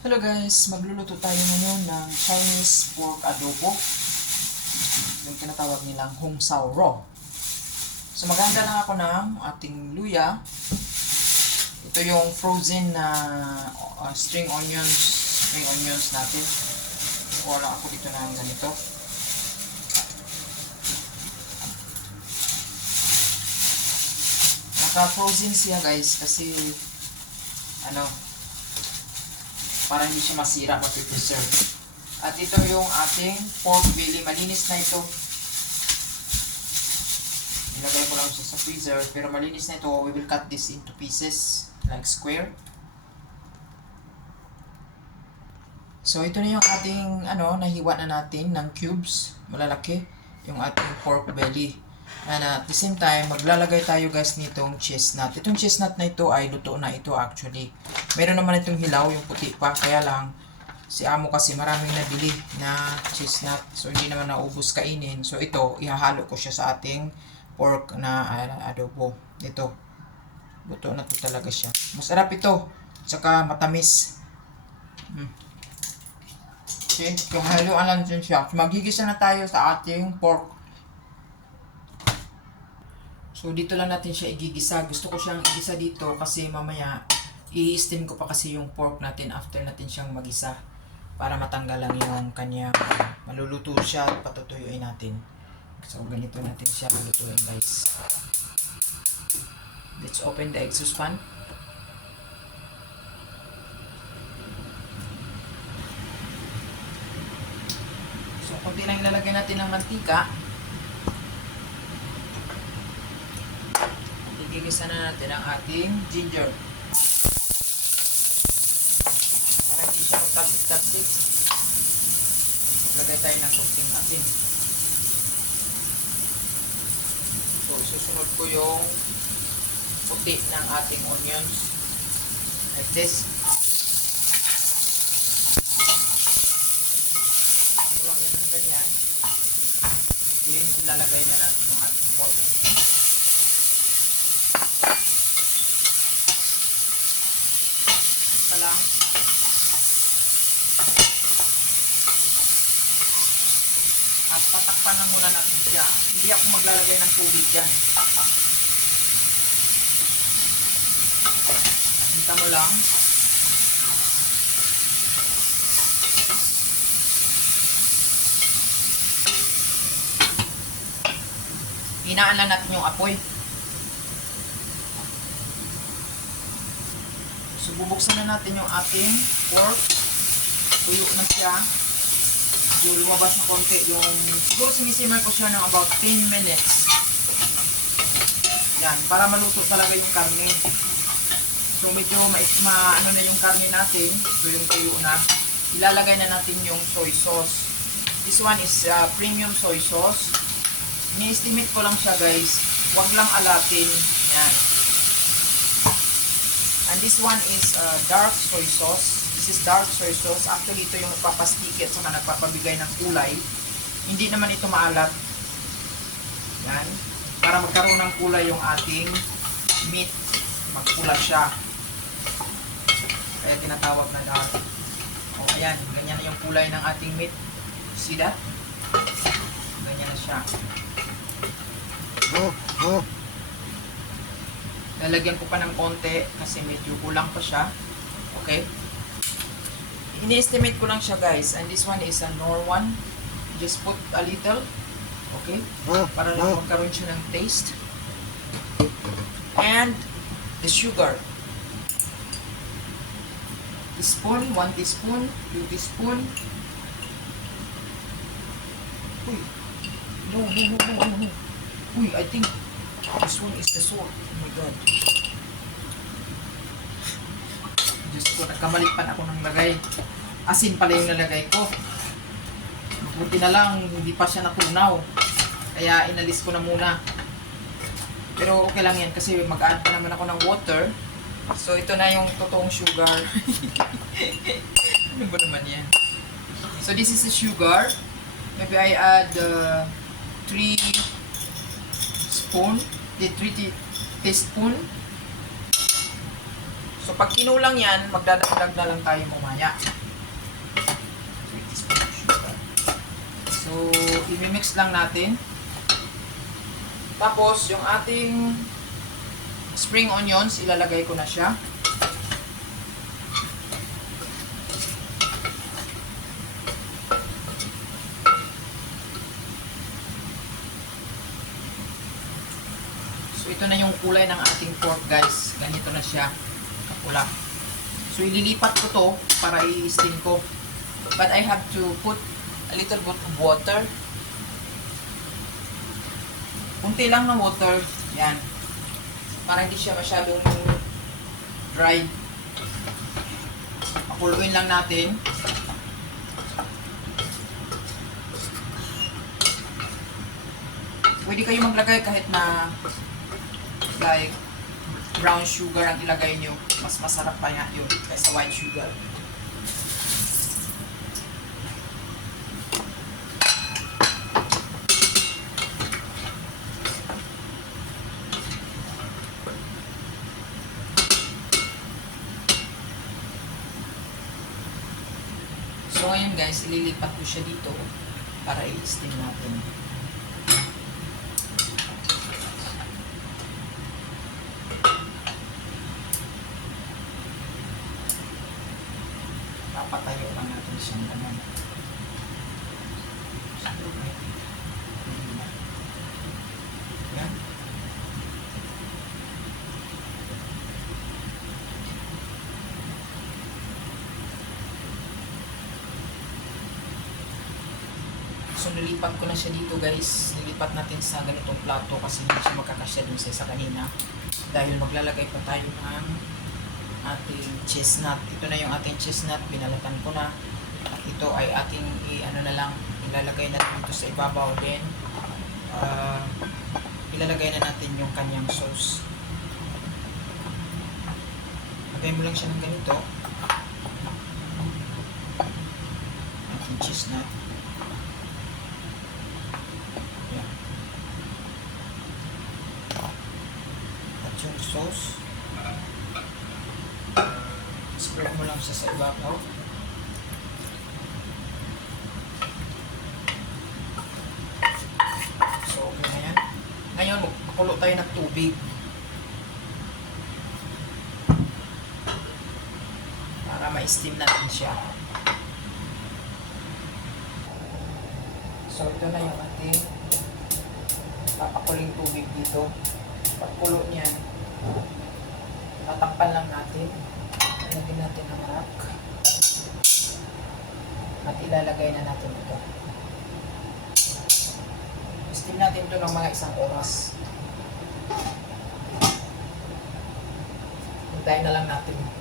Hello guys, magluluto tayo ngayon ng Chinese pork adobo. Yung tinatawag nilang Hong Sao Raw. So maghanda lang ako ng ating luya. Ito yung frozen na uh, string onions, string onions natin. Kuha lang ako dito ng ganito. Naka-frozen siya guys kasi ano, para hindi siya masira, mapipreserve. At ito yung ating pork belly. Malinis na ito. Nilagay ko lang siya sa freezer. Pero malinis na ito. We will cut this into pieces. Like square. So ito na yung ating ano, nahiwa na natin ng cubes. Malalaki. Yung ating pork belly. And at the same time, maglalagay tayo guys nitong chestnut. Itong chestnut na ito ay luto na ito actually. Meron naman itong hilaw, yung puti pa. Kaya lang, si amo kasi maraming nabili na chestnut. So hindi naman naubos kainin. So ito, ihahalo ko siya sa ating pork na uh, adobo. Ito. Luto na to talaga siya. Masarap ito. Tsaka matamis. Hmm. Okay, yung haluan lang dyan siya. Magigisa na tayo sa ating pork So, dito lang natin siya igigisa. Gusto ko siyang igisa dito kasi mamaya i-steam ko pa kasi yung pork natin after natin siyang magisa para matanggal lang yung kanya maluluto siya at patutuyuin natin. So, ganito natin siya malutuin guys. Let's open the exhaust fan. So, konti lang ilalagay natin ng mantika. Igigisa na natin ang ating ginger. Para hindi siya magtagsik-tagsik. Lagay tayo ng kunting asin. So, susunod ko yung puti ng ating onions. Like this. Ano lang yan ng ganyan. Yun, ilalagay na natin yung ating pork. Lang. At patakpan na muna natin siya. Hindi ako maglalagay ng tubig dyan. Kita mo lang. Hinaan lang natin yung apoy. Bubuksan na natin yung ating pork. Tuyo na siya. So, lumabas na konti yung... Siguro sinisimmer ko siya ng about 10 minutes. Yan, para maluto talaga yung karne. So, medyo ma, ma ano na yung karne natin. So, yung tuyo na. Ilalagay na natin yung soy sauce. This one is uh, premium soy sauce. Ni-estimate ko lang siya guys. Huwag lang alatin. Yan. And this one is uh, dark soy sauce. This is dark soy sauce. Actually, ito yung nagpapastiki at saka nagpapabigay ng kulay. Hindi naman ito maalat. Yan. Para magkaroon ng kulay yung ating meat. Magpula siya. Kaya tinatawag na dark. O, ayan. Ganyan na yung kulay ng ating meat. See that? Ganyan na siya. Lalagyan ko pa ng konti kasi medyo kulang pa siya. Okay? Ini-estimate ko lang siya guys. And this one is a nor one. Just put a little. Okay? Para lang magkaroon siya ng taste. And the sugar. Teaspoon, 1 teaspoon, 2 teaspoon. Uy. No, no, no, no, no. Uy, I think this one is the salt. Oh my God. Diyos ko, nagkamali pa ako ng lagay. Asin pala yung nalagay ko. Buti na lang, hindi pa siya natunaw. Kaya inalis ko na muna. Pero okay lang yan kasi mag-add pa naman ako ng water. So ito na yung totoong sugar. ano ba naman yan? So this is the sugar. Maybe I add uh, 3 spoon, the 3 teaspoon So pag kinulang yan, magdadagdag na lang tayo mamaya. So, imimix lang natin. Tapos, yung ating spring onions, ilalagay ko na siya. So, ito na yung kulay ng ating pork, guys. Ganito na siya. Kapula. So, ililipat ko to para i-steam ko. But I have to put a little bit of water. Kunti lang ng water. Yan. Para hindi siya masyadong dry. Pakuluin lang natin. Pwede kayo maglagay kahit na like brown sugar ang ilagay nyo. Mas masarap pa nga yun kaysa white sugar. So ngayon guys, ililipat ko siya dito para i-steam natin. Papatayo lang natin siyang ganun. Yan. So nilipat ko na siya dito guys. Nilipat natin sa ganitong plato kasi hindi siya magkakasya dun sa kanina. Dahil maglalagay pa tayo ng ating chestnut. Ito na yung ating chestnut. Binalatan ko na. At ito ay ating i ano na lang ilalagay na dito sa ibabaw din. Ah, ilalagay na natin yung kanyang sauce. Lagay mo lang siya ng ganito. Ating chestnut. Yan. At yung sauce, spread mo lang siya sa ibabaw. So, okay na yan. Ngayon, magpakulo tayo ng tubig. Para ma-steam natin siya. So, ito na yung ating papakuling tubig dito. Pagkulo niyan, tatakpan lang natin. Lagyan natin ng rock. At ilalagay na natin ito. Steam natin ito ng mga isang oras. Hintayin na lang natin